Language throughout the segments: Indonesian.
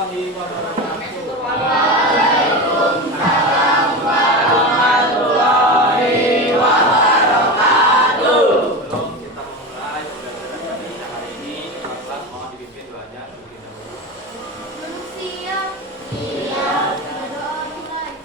warahmatullahi wabarakatuh. Waalaikumsalam warahmatullahi wabarakatuh. Sebelum kita memulai pembelajaran kita hari ini, kelas mohon dipimpin doanya terlebih dahulu. Siap. Siap. Doa mulai.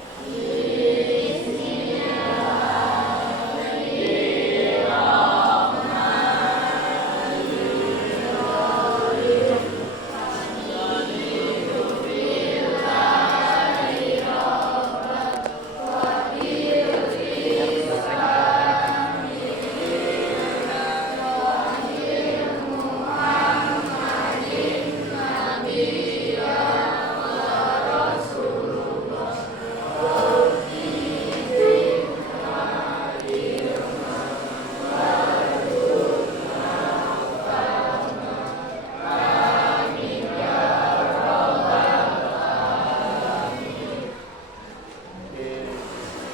Oke.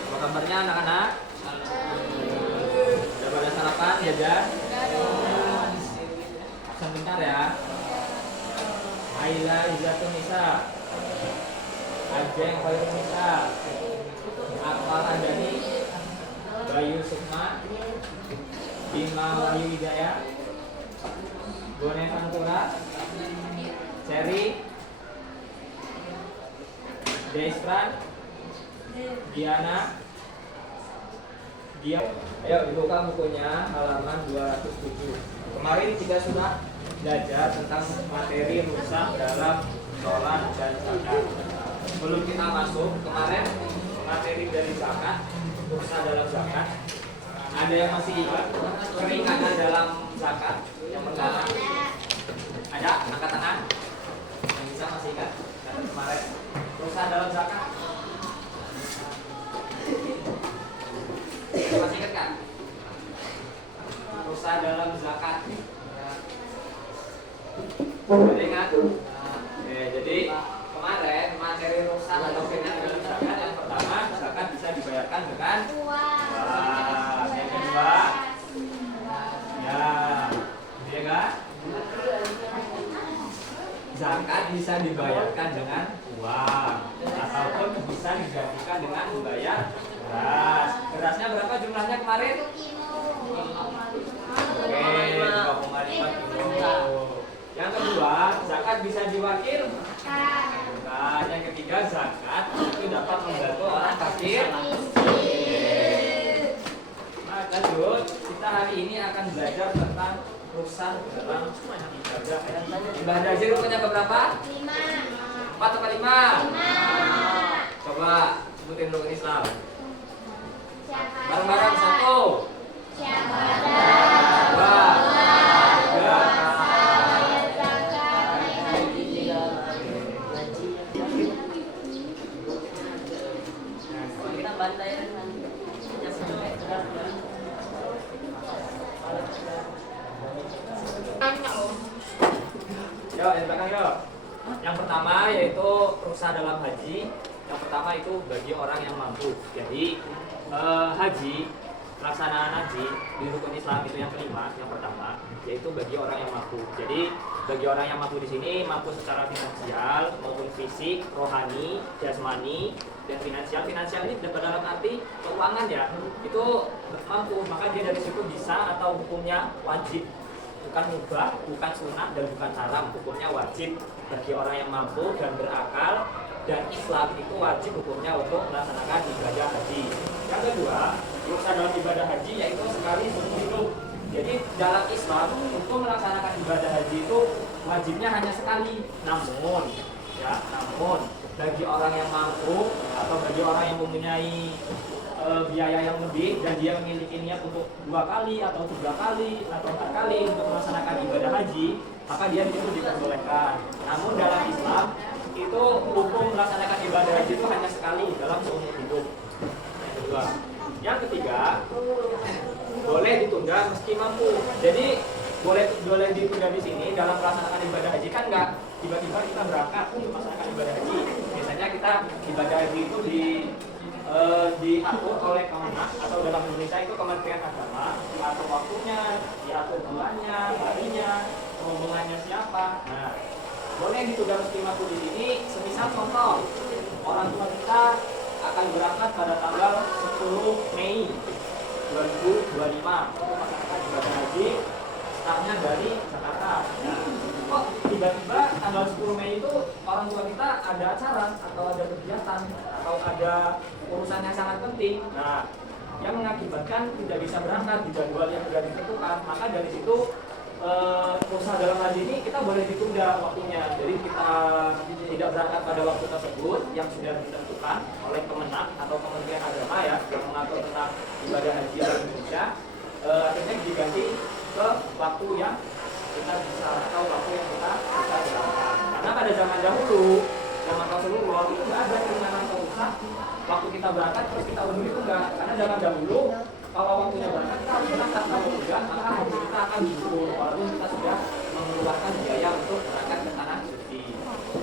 Apa kabarnya anak-anak? Sudah pada sarapan ya, Jan? Absen bentar ya. Aila Izatun Nisa, Ajeng Khairun Nisa, Akmal Andani, Bayu Sukma, Bima Wahyu Hidayah, Bone Fantura, Cherry, Desran, Diana, Dia. Ayo dibuka bukunya halaman 207. Kemarin kita sudah belajar tentang materi rusak dalam sholat dan zakat. Sebelum kita masuk kemarin materi dari zakat, rusak dalam zakat. Ada yang masih ingat keringanan dalam zakat? Yang pertama ada, angkat tangan. Yang bisa masih ingat kemarin rusak dalam zakat? Masih ingat kan? Rusak dalam zakat. Masih ingat? Oke, jadi kemarin materi rusak atau keringanan dalam zakat yang pertama, zakat bisa dibayarkan dengan uang. Yang kedua, ya, iya kan? Zakat bisa dibayarkan dengan uang ataupun bisa digantikan dengan membayar beras. Berasnya berapa jumlahnya kemarin? Oke, 2,5 kilo. Yang kedua, zakat bisa diwakil. Nah, yang ketiga, zakat itu dapat membantu orang fakir. Nah, lanjut, kita hari ini akan belajar tentang rusak dalam ibadah. Ibadah haji rukunnya berapa? 4 atau 5? Coba sebutin rukun Islam. Bareng-bareng, 1, 2, 3. Yuk, yang belakang yuk. Yang pertama yaitu rusak dalam haji. Yang pertama itu bagi orang yang mampu. Jadi haji, pelaksanaan haji di rukun Islam itu yang kelima, yang pertama yaitu bagi orang yang mampu. Jadi bagi orang yang mampu di sini mampu secara finansial maupun fisik, rohani, jasmani, dan finansial. Finansial ini dalam arti keuangan ya. Itu mampu, maka dia dari situ bisa atau hukumnya wajib. Bukan mubah, bukan sunnah, dan bukan haram. Hukumnya wajib bagi orang yang mampu dan berakal. Dan Islam itu wajib hukumnya untuk melaksanakan ibadah haji. Yang kedua, urusan dalam ibadah haji yaitu sekali seumur hidup. Jadi dalam Islam untuk melaksanakan ibadah haji itu wajibnya hanya sekali. Namun bagi orang yang mampu atau bagi orang yang mempunyai biaya yang lebih dan dia memiliki niat untuk 2 kali atau 3 kali atau 4 kali untuk melaksanakan ibadah haji, maka dia itu diperbolehkan. Namun dalam Islam itu hukum melaksanakan ibadah haji itu hanya sekali dalam seumur hidup. Yang kedua, yang ketiga boleh ditunda meski mampu. Jadi boleh ditunda di sini dalam melaksanakan ibadah haji, kan nggak tiba-tiba kita berangkat untuk melaksanakan ibadah haji. Biasanya kita ibadah haji itu diatur oleh Kemenak atau dalam Indonesia itu Kementerian Agama, diatur waktunya, diatur bulannya, harinya, rombongannya siapa. Nah, boleh ditukar 50 di sini. Semisal contoh, orang tua kita akan berangkat pada tanggal 10 Mei 2025 untuk melaksanakan ibadah haji startnya dari Jakarta. Nah, kok tiba-tiba tanggal 10 Mei itu orang tua kita ada acara atau ada kegiatan atau ada urusan yang sangat penting. Nah, yang mengakibatkan tidak bisa berangkat di jadwal yang sudah ditentukan. Maka dari situ usaha dalam haji ini kita boleh ditunda waktunya. Jadi kita tidak berangkat pada waktu tersebut yang sudah ditentukan oleh Kemenak atau Kementerian Agama ya yang mengatur tentang ibadah haji di Indonesia. Akhirnya diganti ke waktu yang kita bisa atau waktu yang kita bisa berangkat. Karena pada zaman dahulu, zaman Rasulullah itu nggak ada keringanan atau usaha waktu kita berangkat terus kita undur itu enggak. Karena zaman dahulu kalau waktunya berangkat kita harus berangkat, kalau tidak maka haji kita akan gugur walaupun kita sudah mengeluarkan biaya untuk berangkat ke tanah suci.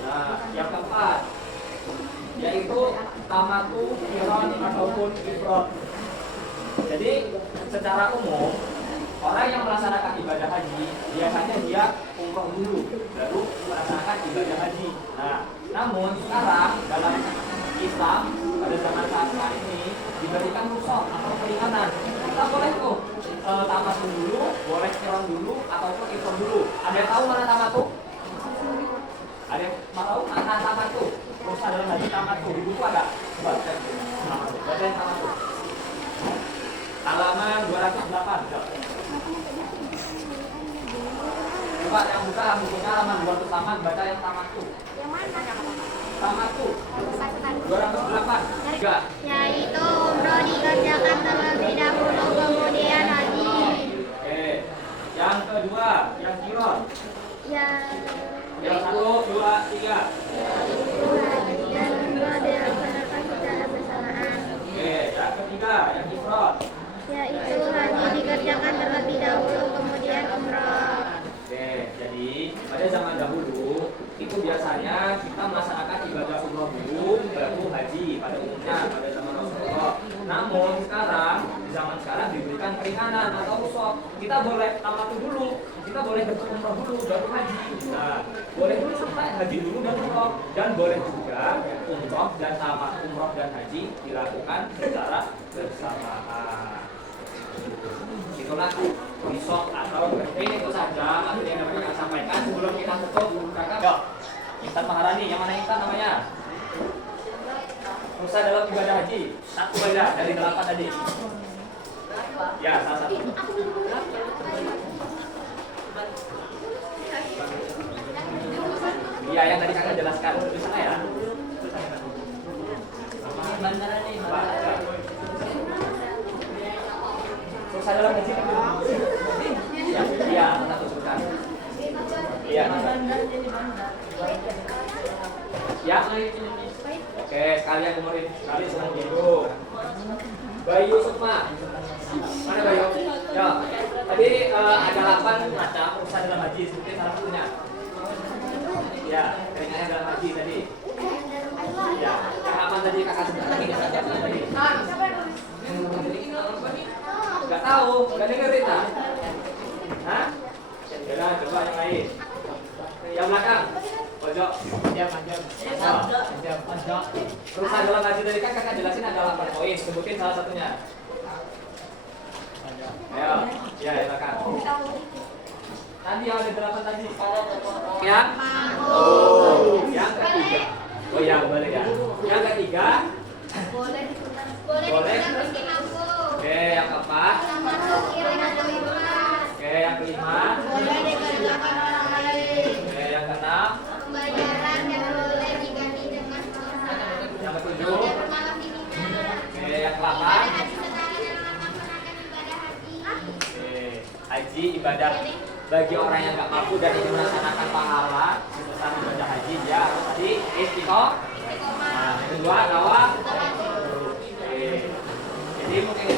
Nah, yang keempat yaitu tamatu qiran ataupun ifrad. Jadi secara umum orang yang melaksanakan ibadah haji biasanya dia umroh dulu baru melaksanakan ibadah haji. Nah, namun sekarang dalam Islam pada zaman saat ini diberikan rukhsah atau keringanan. Kita boleh tuh tamatu dulu, boleh qiran dulu ataupun ifrad dulu. Ada yang tahu mana tamatu? Ada yang tahu mana tamatu? Rukhsah dalam haji tamatu di buku ada? Coba cek. Baca yang tamatu. Halaman 208. Coba yang buka bukunya halaman 208 baca yang tamatu. Yang mana? Tamatu 208. Tiga. Yaitu umroh dikerjakan terlebih dahulu kemudian haji. Oke. Yang kedua, yang qiran. Yang 1, 2, 3. Haji dan umroh dilaksanakan secara bersamaan. Oke, yang ketiga, yang ifrad. Yaitu haji dikerjakan terlebih dahulu kemudian umroh. Oke, jadi pada zaman dahulu itu biasanya kita melaksanakan ibadah umroh dulu baru haji pada umumnya pada zaman Rasulullah. Namun sekarang di zaman sekarang diberikan keringanan atau rukhsah. Kita boleh tamatu dulu, kita boleh berumroh dulu baru haji. Nah, boleh dulu sampai haji dulu dan umroh dan boleh juga umroh dan umroh dan haji dilakukan secara bersamaan. Itulah risok atau penting itu saja materi yang dapat kita sampaikan sebelum kita tutup. Kakak, yuk, Intan Maharani, yang mana Intan namanya? Rukhsah dalam ibadah haji, satu aja dari 8 tadi. Ya, salah satu. Iya, yang tadi kakak jelaskan di sana ya. Bandara nih, Pak. Rukhsah dalam haji itu ya, iya, satu sebutkan. Iya. Ya. Oke, sekalian umurin, sekali senang gitu. Bayu Sukma. Mana Bayu? Ya. Tadi ada 8 macam rukhsah dalam haji, sebutin salah satunya. Ya, keringannya dalam haji tadi. Ya, yang aman tadi kakak sebutkan lagi tadi. Gak tahu, gak dengerin tak? Hah? Ya, coba yang lain. Yang belakang. Pojok. Pojok. Rukhsah dalam haji tadi kan kakak jelasin ada 8 poin. Sebutin salah satunya. Ayo, ya yang belakang. Tadi yang ada 8 tadi. Yang? Yang ketiga. Oh ya, boleh ya. Yang ketiga. Boleh meski mampu. Oke, yang keempat. Termasuk qiran atau ifrad. Oke, yang kelima. Boleh dikerjakan orang lain. Oke, yang keenam. Pembayaran yang boleh diganti dengan sah. Yang ketujuh. Boleh bermalam di Mina. Oke, yang ke-8. Ibadah haji setara dalam melaksanakan ibadah haji. Oke, haji ibadah bagi orang yang nggak mampu dan ingin melaksanakan pahala sebesar ibadah haji ya harus tadi istiqomah. Nah, yang kedua adalah oke. Jadi mungkin